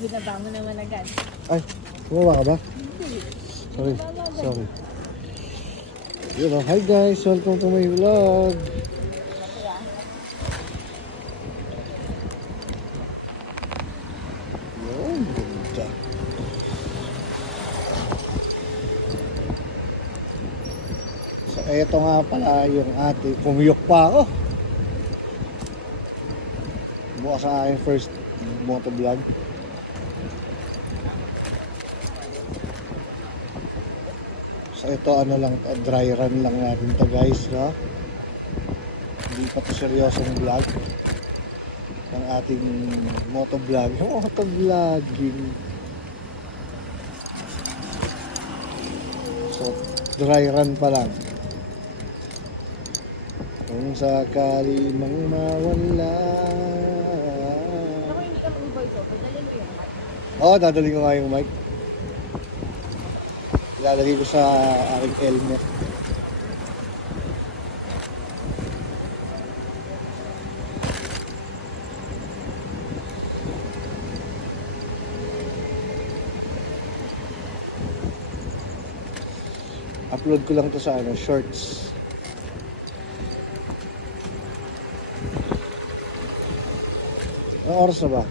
Binaba mo naman agad. Ay, bumaba ka ba? Hindi. Sorry, Binaba agad. sorry. Yun, oh. Hi guys, welcome to my vlog. Yun, ganda. So, eto nga pala yung ate. Pumiyok pa ako. Bukas sa aking first motovlog. So ito ano lang, dry run lang natin to guys, no? Hindi pa to seryosong vlog ng ating motovlogging. So dry run pa lang. Kung sakali mang mawala. Ako hindi ka mag-voice over. Dali mo yung mic. Oo, dadali ko nga yung mic. Ilalagay ko sa aking helmet. Upload ko lang to sa shorts. Anong oras na ba?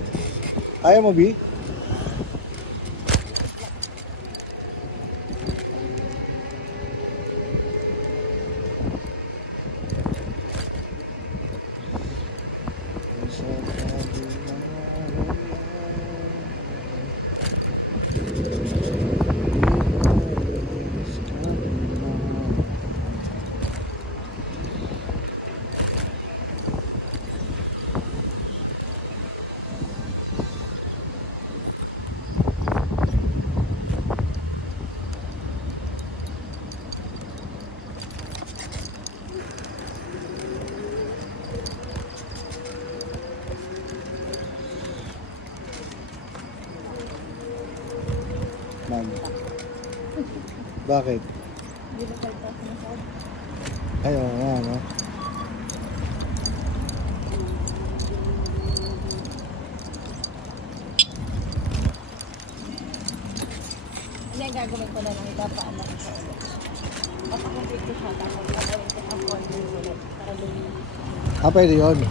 Kaya mo, B? Ma'am. Bakit? Hindi na kaltas na sa Ay, oo nga, no? Hindi, gagawin ko na lang idapaan na sa ulit. Papakumpit ko siya, tapos patawin ko ang phone yung ulit. Para luminis. Pwede yun.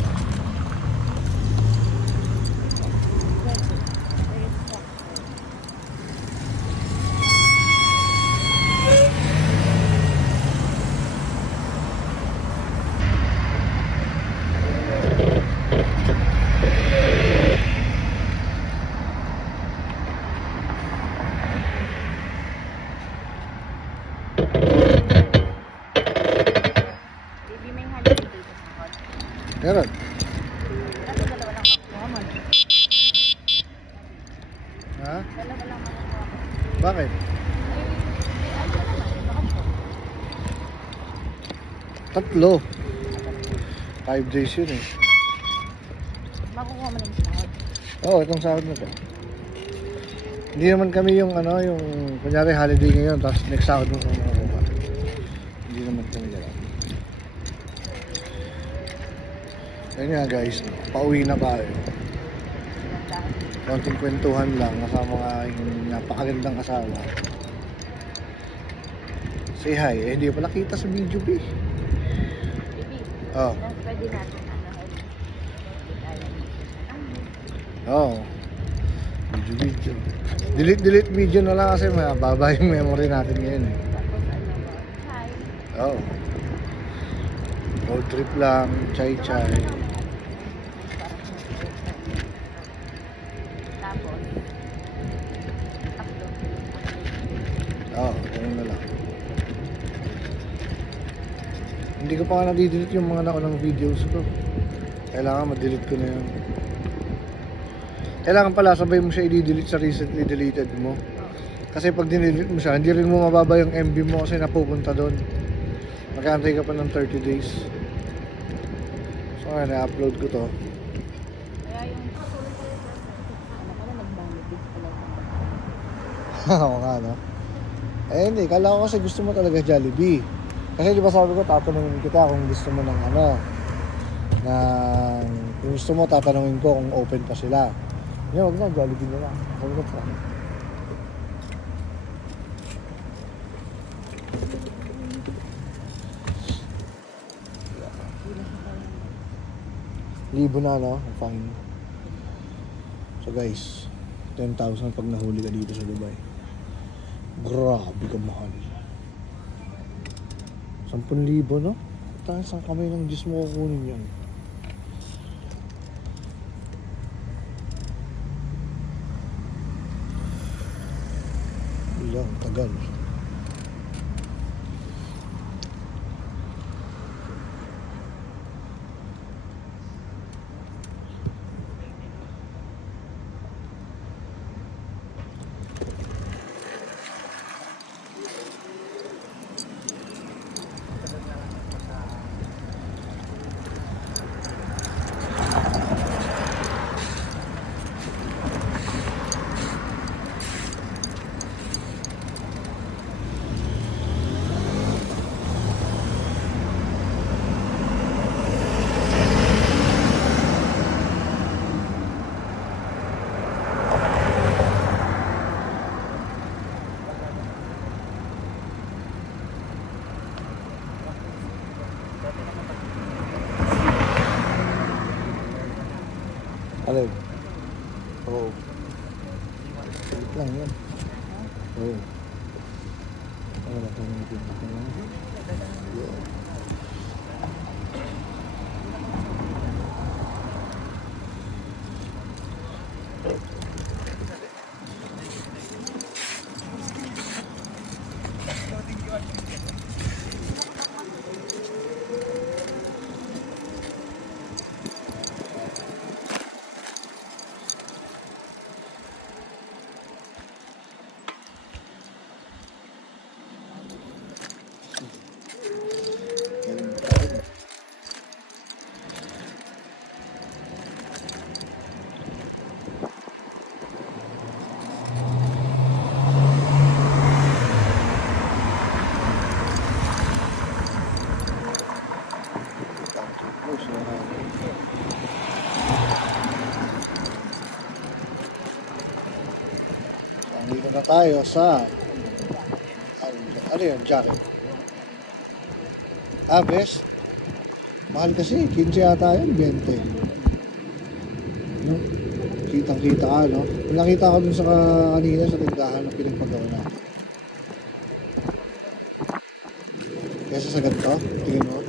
Baby, may halo dito sa hot. Meron. Kasi dalawa lang makuha mo. Ha? Dalawa lang makuha mo. Bakit? Ano naman, baka po. Tatlo. 5 days yun eh. Makukuha mo ng sahod. Oo, itong sahod na to. Hindi naman kami yung yung kunyari holiday ngayon, tapos next sahod mo kung makukuha. Hindi naman kami gano'n. Ayun nga guys, pauwi na tayo. Konting kwentuhan lang kasama ng aking napakagandang asawa. Say hi, hindi pa nakita sa video B. Baby, Oh. pwede natin Oo. Video. Delete video na lang kasi mababa yung memory natin ngayon eh. Tapos hi. Oo. Road trip lang, chai. Tapos, upload. Oo, ganun na lang. Hindi ko pa nga na-delete yung mga naunang videos ko. Kailangan ma-delete ko na yun. Kailangan pala sabay mo siya i-delete sa recently deleted mo. Kasi pag dinelete mo siya, hindi rin mo mababa yung MB mo kasi napupunta doon. Mag-aantay ka pa ng 30 days. So ngayon, na-upload ko to. Kaya yung ano ka na nag-validate pa lang. Oo nga, no? Eh hindi, kala ko kasi gusto mo talaga Jollibee. Kasi di ba sabi ko, tatanungin kita kung gusto mo ng kung gusto mo, tatanungin ko kung open pa sila. Yan, huwag na. Jollibee na lang. Huwag pa. Libo na, no? Ang fine. So guys, 10,000 pag nahuli ka dito sa Dubai. Grabe ka mahal. 10,000, no? Taas ang kamay ng Diyos mo kukunin yan. Ilang, tagal. Alin? Oo. Wait lang yan. Oo. Wala kang ngipin. Yeah. Dito na tayo sa ano yun, jacket. Vest. Mahal kasi, 15 yata yun, 20. No? Kitang-kita ka, no? Nakita ko dun sa kanina sa tindahan na pinagpagawa natin. Kesa sa ganito, tingin mo.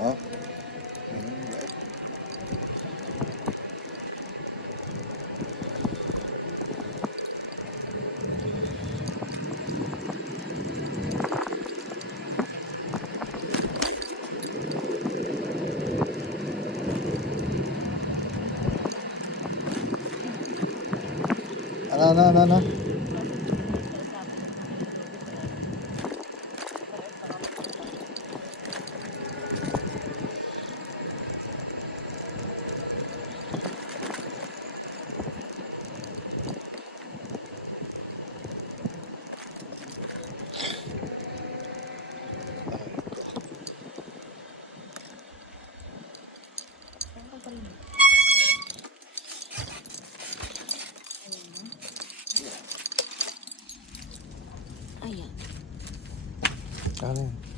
Oh. Ano? Ayan. Ano yun?